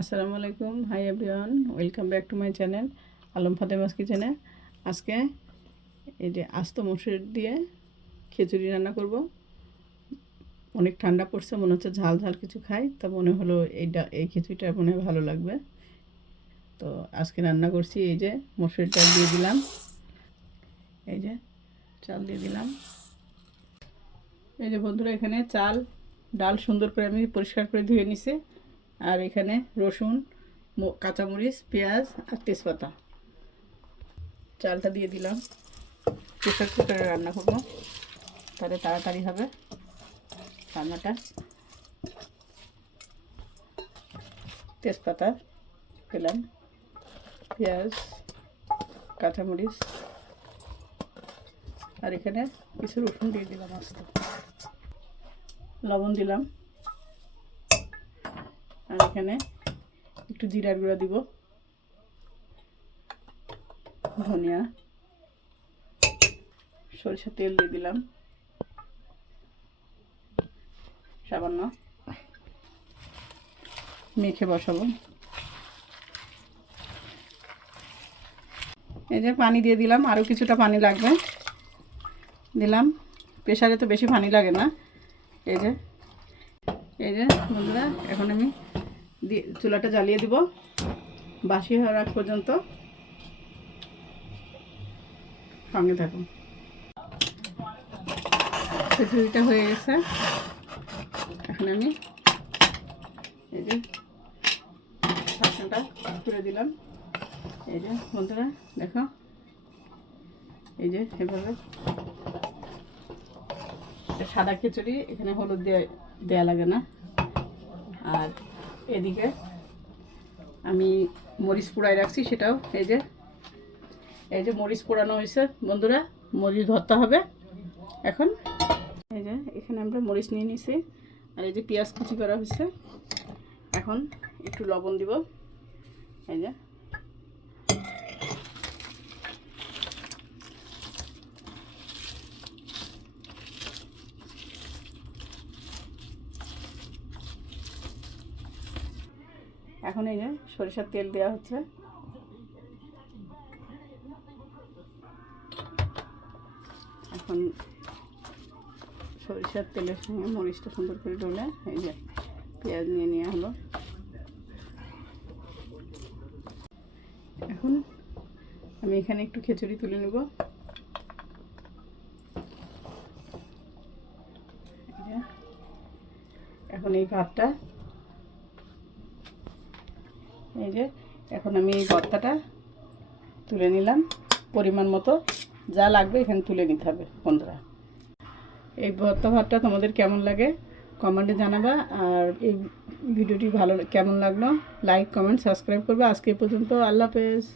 আসসালামু আলাইকুম, hi everyone, welcome back to my channel Alam Fatema's কিচেনে। আজকে এই যে আস্ত মসুর দিয়ে খিচুড়ি রান্না করব। অনেক ঠান্ডা পড়ছে, মনে হচ্ছে ঝাল ঝাল কিছু খাই, তা মনে হলো এই খিচুড়িটা মনে হয় ভালো লাগবে। তো আজকে রান্না করছি, এই যে মসুর ডাল দিয়ে দিলাম, এই যে চাল দিয়ে দিলাম। এই যে বন্ধুরা, এখানে চাল ডাল সুন্দর করে আমি পরিষ্কার করে ধুয়ে নিছি। আর এখানে রসুন, কাঁচামরিচ, পেঁয়াজ আর তেজপাতা। চালটা দিয়ে দিলাম, প্রেসার কুকারে রান্না করব, তাহলে তাড়াতাড়ি হবে রান্নাটা। তেজপাতা দিলাম, পেঁয়াজ, কাঁচামরিচ, আর এখানে কিছু রসুন দিয়ে দিলাম আস্তে, লবণ দিলাম, আর এখানে একটু জিরার গুঁড়া দিব, ধনিয়া, সরিষার তেল দিয়ে দিলাম সামান্য, মেখে বসাবো। এই যে পানি দিয়ে দিলাম, আরও কিছুটা পানি লাগবে, দিলাম। প্রেসারে তো বেশি পানি লাগে না। এই যে বন্ধুরা, এখন আমি চুলাটা জ্বালিয়ে দিব বাসি হওয়ার আগ পর্যন্ত। সঙ্গে থাকুন। খিচুড়িটা হয়ে গেছে, এখন আমি এই যে ঢাকনাটা খুলে দিলাম। এই যে বন্ধুরা দেখো, এই যে এভাবে সাদা খিচুড়ি, এখানে হলুদ দেওয়া লাগে না। আর এদিকে আমি মরিচ পোড়ায় রাখছি, সেটাও এই যে মরিচ পোড়ানো হয়েছে বন্ধুরা, মরিচ ভর্তা হবে এখন। এই যে এখানে আমরা মরিচ নিয়ে নিছি, আর এই যে পেঁয়াজ কুচি করা হয়েছে। এখন একটু লবণ দিব, এই যে এখন এই যে সরিষার তেল দেওয়া হচ্ছে। এখন সরিষার তেলের সঙ্গে মরিচটা সুন্দর করে ডলে এই যে পেঁয়াজ নিয়ে নেওয়া হলো। এখন আমি এখানে একটু খিচুড়ি তুলে নেব। এখন এই ভাতটা, এই যে এখন আমি এই ভর্তাটা তুলে নিলাম। পরিমাণ মতো যা লাগবে এখানে তুলে নিতে হবে বন্ধুরা। এই ভাতটা তোমাদের কেমন লাগে কমেন্টে জানাবা। আর এই ভিডিওটি কেমন লাগলো লাইক, কমেন্ট, সাবস্ক্রাইব করবে। আজকে এই পর্যন্ত, আল্লাহ হাফেজ।